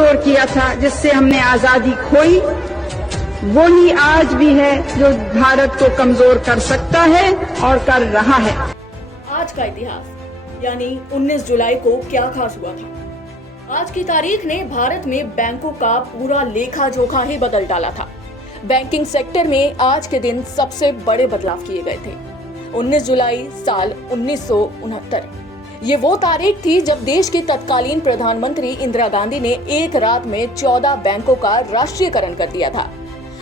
कमजोर किया था, जिससे हमने आजादी खोई, वो ही आज भी है जो भारत को कमजोर कर सकता है और कर रहा है। आज का इतिहास यानी 19 जुलाई को क्या खास हुआ था? आज की तारीख ने भारत में बैंकों का पूरा लेखा जोखा ही बदल डाला था। बैंकिंग सेक्टर में आज के दिन सबसे बड़े बदलाव किए गए थे। 19 जुलाई साल 1969 ये वो तारीख थी जब देश की तत्कालीन प्रधानमंत्री इंदिरा गांधी ने एक रात में 14 बैंकों का राष्ट्रीयकरण कर दिया था।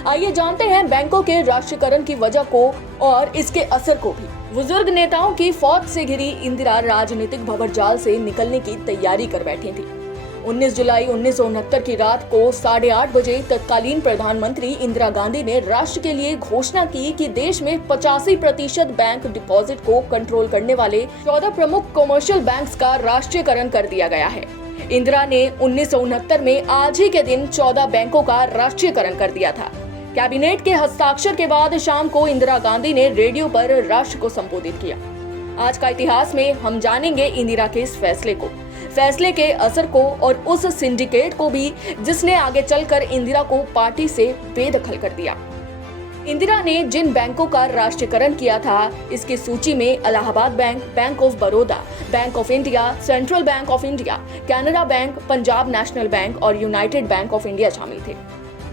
आइए जानते हैं बैंकों के राष्ट्रीयकरण की वजह को और इसके असर को भी। बुजुर्ग नेताओं की फौज से घिरी इंदिरा राजनीतिक भंवरजाल से निकलने की तैयारी कर बैठी थी। 19 जुलाई 1969 की रात को 8:30 बजे तत्कालीन प्रधानमंत्री इंदिरा गांधी ने राष्ट्र के लिए घोषणा की कि देश में 85% बैंक डिपॉजिट को कंट्रोल करने वाले 14 प्रमुख कमर्शियल बैंक्स का राष्ट्रीयकरण कर दिया गया है। इंदिरा ने 1969 में आज ही के दिन 14 बैंकों का राष्ट्रीयकरण कर दिया था। कैबिनेट के हस्ताक्षर के बाद शाम को इंदिरा गांधी ने रेडियो पर राष्ट्र को संबोधित किया। आज का इतिहास में हम जानेंगे इंदिरा के इस फैसले के असर को और उस सिंडिकेट को भी जिसने आगे चलकर इंदिरा को पार्टी से बेदखल कर दिया। इंदिरा ने जिन बैंकों का राष्ट्रीयकरण किया था, इसकी सूची में Allahabad bank, bank of Baroda, bank of India, central bank of India, Canara bank, Punjab national bank और यूनाइटेड बैंक ऑफ इंडिया शामिल थे।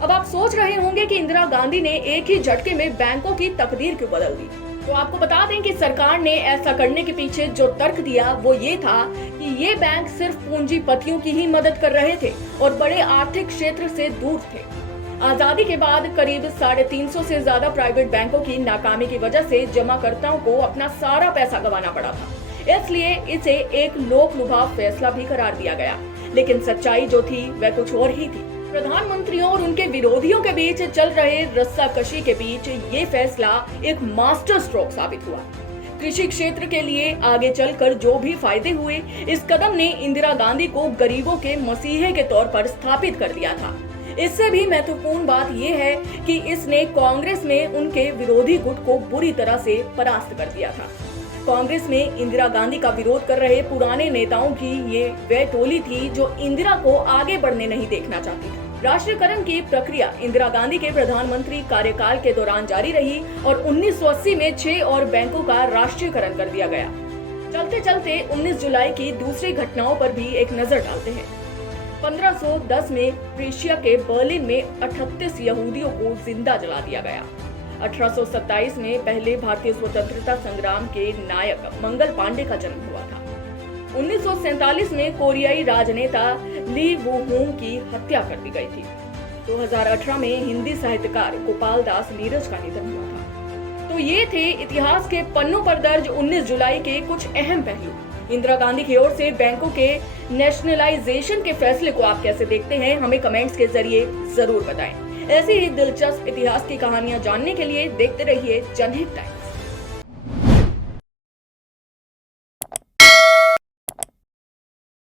अब आप सोच रहे होंगे कि इंदिरा गांधी ने एक ही झटके में बैंकों की तकदीर क्यों बदल दी। तो आपको बता दें कि सरकार ने ऐसा करने के पीछे जो तर्क दिया वो ये था कि ये बैंक सिर्फ पूंजीपतियों की ही मदद कर रहे थे और बड़े आर्थिक क्षेत्र से दूर थे। आजादी के बाद करीब 350 से ज्यादा प्राइवेट बैंकों की नाकामी की वजह से जमाकर्ताओं को अपना सारा पैसा गंवाना पड़ा था, इसलिए इसे एक लोक लुभाव फैसला भी करार दिया गया। लेकिन सच्चाई जो थी वह कुछ और ही थी। प्रधानमंत्रियों और उनके विरोधियों के बीच चल रहे रस्साकशी के बीच ये फैसला एक मास्टर स्ट्रोक साबित हुआ। कृषि क्षेत्र के लिए आगे चलकर जो भी फायदे हुए, इस कदम ने इंदिरा गांधी को गरीबों के मसीहे के तौर पर स्थापित कर दिया था। इससे भी महत्वपूर्ण बात यह है कि इसने कांग्रेस में उनके विरोधी गुट को बुरी तरह से परास्त कर दिया था। कांग्रेस में इंदिरा गांधी का विरोध कर रहे पुराने नेताओं की ये वह टोली थी जो इंदिरा को आगे बढ़ने नहीं देखना चाहती थी। राष्ट्रीयकरण की प्रक्रिया इंदिरा गांधी के प्रधानमंत्री कार्यकाल के दौरान जारी रही और 1980 में 6 और बैंकों का राष्ट्रीयकरण कर दिया गया। चलते चलते 19 जुलाई की दूसरी घटनाओं पर भी एक नजर डालते हैं। 1510 में प्रेशिया के बर्लिन में 38 यहूदियों को जिंदा जला दिया गया। 1827 में पहले भारतीय स्वतंत्रता संग्राम के नायक मंगल पांडे का जन्म हुआ था। 1947 में कोरियाई राजनेता ली वू होंग की हत्या कर दी गई थी। 2018 में हिंदी साहित्यकार गोपाल दास नीरज का निधन हुआ था। तो ये थे इतिहास के पन्नों पर दर्ज 19 जुलाई के कुछ अहम पहलू। इंदिरा गांधी की ओर से बैंकों के नेशनलाइजेशन के फैसले को आप कैसे देखते हैं, हमें कमेंट्स के जरिए जरूर बताएं। ऐसी ही दिलचस्प इतिहास की कहानियां जानने के लिए देखते रहिए जनहित टाइम्स।